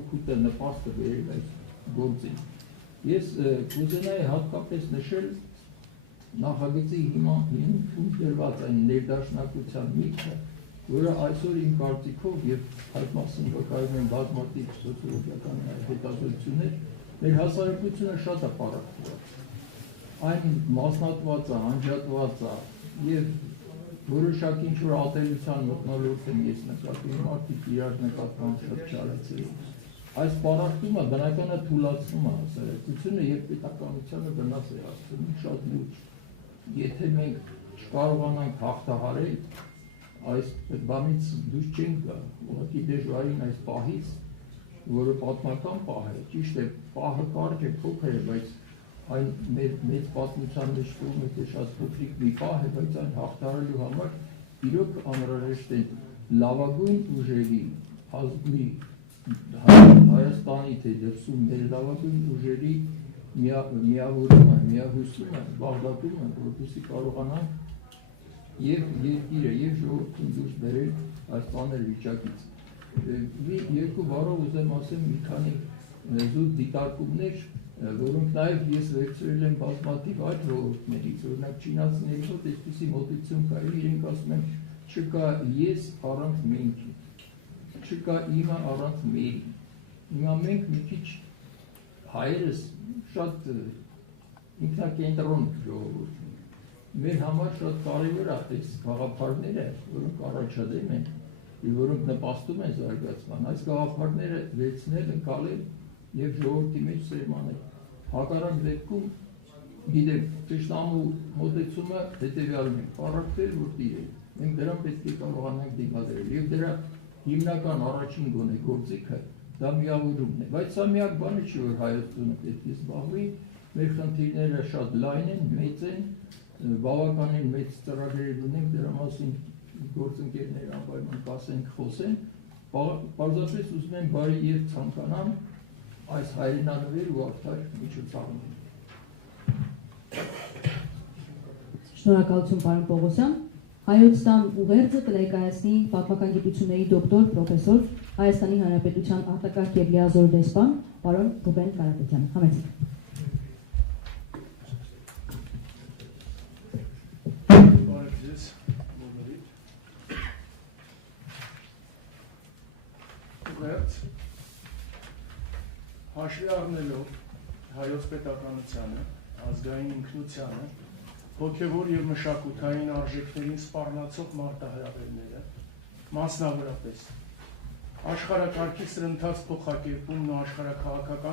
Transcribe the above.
օգուտ է նպաստը բերել այս գործին։ Ես կուզենայի հատկապես նշել նախագծի հիմքում դրված այն ներդաշնակության միտքը, որը այսօր իմ կարծիքով եւ այդ մասին վկայում են բազմաթիվ սոցիոլոգիական հետազոտություններ, մեր հասարակությունը շատ է պարապտված։ Այն մասնատված է, անջատված է եւ որոշակի ինչ-որ ատելության մթնոլորտ են ես նկատում, մարդիկ իրար նկատմամբ շատ չարացել։ Այս պարապտումը բնականա թուլացնում է հասարակությունը եւ պետականությանը վնաս է հասցնում շատ լուրջ։ Եթե մենք չկարողանանք հաղթահարել այս բանից դուրս չենք գա, ուղղակի դժվարին այս պահից, որը պատմական պահ է, ճիշտ է, պահը կարճ է, փոքր է, բայց այն մեծ պատմության մեջ թվում է, թե շատ փոքրիկ մի պահ է, բայց այն հաղթահարելու համար իրոք անհրաժեշտ է լավագույն ուժերի ազգի Հայաստանի թե դրսում մեր լավագույն ուժերի միավորումը, միահյուսումը, բաղդատումը, որպեսզի կարողանանք եւ երկիրը եւ ժողովրդին դուրս բերել այս բաներ վիճակից։ Երկու բառով ուզեմ ասեմ մի քանի զուտ դիտարկումներ, որոնք նաեւ ես վերցրել եմ բազմաթիվ այլ ժողովուրդներից, օրինակ չինացիների մոտ այսպիսի մոտեցում կա, իրենք ասում են չկա ես առանց մենքի, չկա իմը առանց մերի։ Հիմա մենք մի քիչ հայերս շատ ինքնակենտրոն ժողովուրդ ենք։ Մեր համար շատ կարևոր է այս գաղափարները, որոնք առաջադեմ են եւ որոնք նպաստում են զարգացման, այս գաղափարները վերցնել, ընկալել եւ ժողովրդի մեջ սերմանել։ Հակառակ դեպքում գիտեք, ճշտամու մոտեցումը հետեւյալն է, պարապվել որ տիրել։ Մենք դրան պետք է կարողանանք դիմադրել եւ դրա հիմնական առաջին գոնե գործիքը դա միավորումն է, բայց սա միակ բանը չի, որ հայությունը պետք է զբաղվի, մեր խնդիրները շատ լայն են, մեծ են, բավականին մեծ ծրագրեր ունենք, դրա մասին գործընկերներ անպայման կասենք, խոսեն, պարզապես ուզում եմ բարի եւ ցանկանամ այս հայրենանվեր ու արդար միջոցառումներ։ Շնորհակալություն պարոն Պողոսյան։ Հայոց տան ուղերձը կներկայացնի պատմական գիտությունների դոկտոր, պրոֆեսոր, Հայաստանի Հանրապետության արտակարգ եւ լիազոր դեսպան, պարոն Ռուբեն Կարապետյան։ Համեցեք։ Ուղերձ հաշվի առնելով հայոց պետականությանը, ազգային ինքնությանը, հոգևոր եւ մշակութային արժեքներին սպառնացող մարտահրավերները, մասնավորապես աշխարհակարգի սրընթաց փոխակերպումն ու աշխարհաքաղաքական